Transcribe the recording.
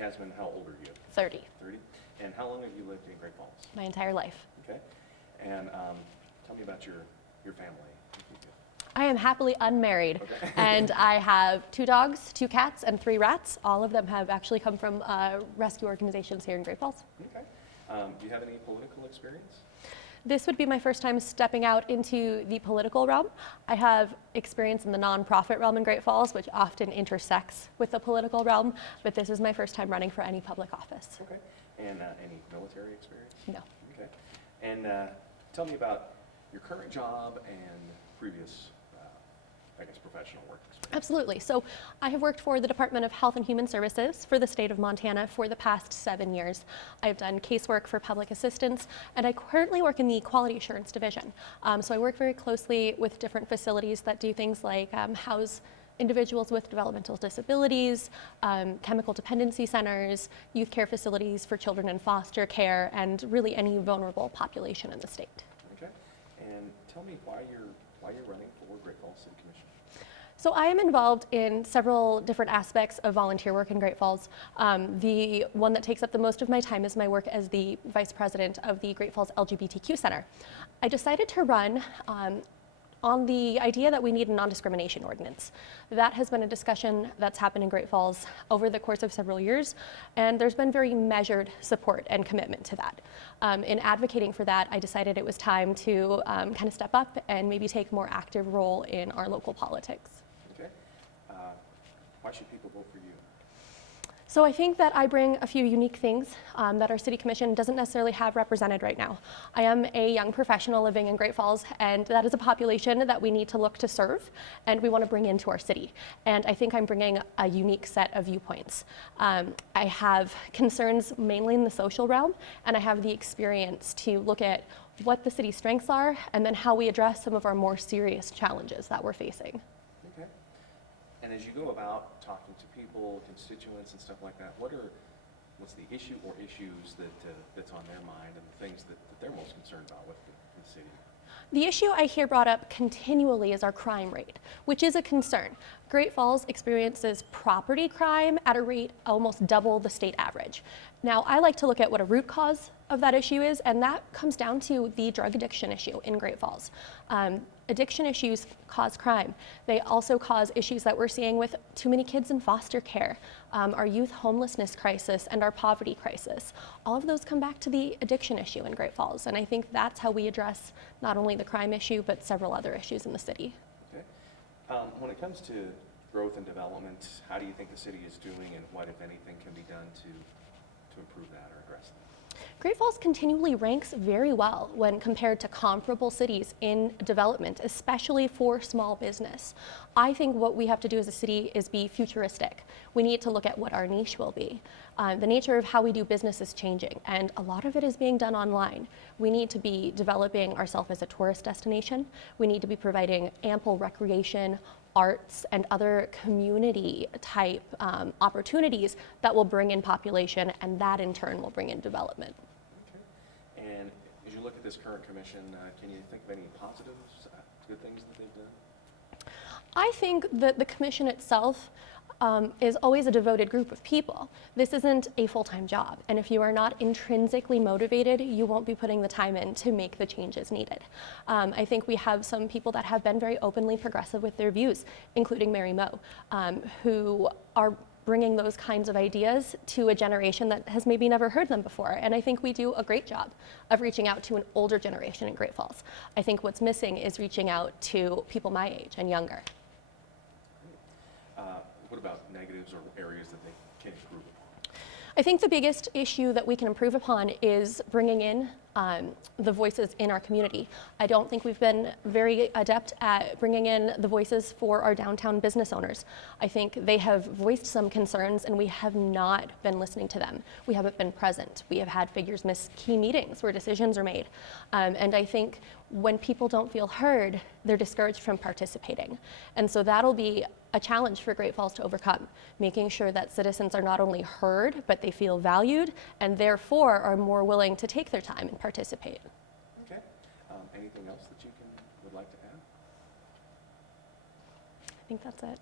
Jasmine, how old are you? 30. 30. And how long have you lived in Great Falls? My entire life. Okay. And tell me about your family. If you could. I am happily unmarried, Okay. and I have 2 dogs, 2 cats, and 3 rats. All of them have actually come from rescue organizations here in Great Falls. Okay. Do you have any political experience? This would be my first time stepping out into the political realm. I have experience in the nonprofit realm in Great Falls, which often intersects with the political realm, but this is my first time running for any public office. Okay. And any military experience? No. Okay. And tell me about your current job and previous, I guess, professional work experience. Absolutely. So I have worked for the Department of Health and Human Services for the state of Montana for the past 7 years. I've done casework for public assistance, and I currently work in the Quality Assurance Division. So I work very closely with different facilities that do things like house individuals with developmental disabilities, chemical dependency centers, youth care facilities for children in foster care, and really any vulnerable population in the state. Okay. And tell me why you're running for Great Falls City Commission. So I am involved in several different aspects of volunteer work in Great Falls. The one that takes up the most of my time is my work as the vice president of the Great Falls LGBTQ Center. I decided to run on the idea that we need a non-discrimination ordinance. That has been a discussion that's happened in Great Falls over the course of several years, and there's been very measured support and commitment to that. In advocating for that, I decided it was time to kind of step up and maybe take a more active role in our local politics. Okay. Why should people vote for you? So I think that I bring a few unique things that our city commission doesn't necessarily have represented right now. I am a young professional living in Great Falls, and that is a population that we need to look to serve and we want to bring into our city. And I think I'm bringing a unique set of viewpoints. I have concerns mainly in the social realm, and I have the experience to look at what the city's strengths are and then how we address some of our more serious challenges that we're facing. Okay. And as you go about talking to people, constituents, and stuff like that, what's the issue or issues that's on their mind and the things that they're most concerned about with the city? The issue I hear brought up continually is our crime rate, which is a concern. Great Falls experiences property crime at a rate almost double the state average. Now, I like to look at what a root cause of that issue is, and that comes down to the drug addiction issue in Great Falls. Addiction issues cause crime. They also cause issues that we're seeing with too many kids in foster care, our youth homelessness crisis, and our poverty crisis. All of those come back to the addiction issue in Great Falls, and I think that's how we address not only the crime issue, but several other issues in the city. Okay. When it comes to growth and development, how do you think the city is doing, and what, if anything, can be done to improve that or address that? Great Falls continually ranks very well when compared to comparable cities in development, especially for small business. I think what we have to do as a city is be futuristic. We need to look at what our niche will be. The nature of how we do business is changing, and a lot of it is being done online. We need to be developing ourselves as a tourist destination. We need to be providing ample recreation, arts, and other community type opportunities that will bring in population, and that in turn will bring in development. Okay. And as you look at this current commission, can you think of any positives, good things that they've done? I think that the commission itself is always a devoted group of people. This isn't a full-time job, and if you are not intrinsically motivated, you won't be putting the time in to make the changes needed. I think we have some people that have been very openly progressive with their views, including Mary Moe, who are bringing those kinds of ideas to a generation that has maybe never heard them before. And I think we do a great job of reaching out to an older generation in Great Falls. I think what's missing is reaching out to people my age and younger. What about negatives or areas that they can improve upon? I think the biggest issue that we can improve upon is bringing in the voices in our community. I don't think we've been very adept at bringing in the voices for our downtown business owners. I think they have voiced some concerns and we have not been listening to them. We haven't been present. We have had figures miss key meetings where decisions are made. And I think when people don't feel heard, they're discouraged from participating. And so that'll be a challenge for Great Falls to overcome, making sure that citizens are not only heard, but they feel valued and therefore are more willing to take their time and participate. Okay. Anything else that you would like to add? I think that's it.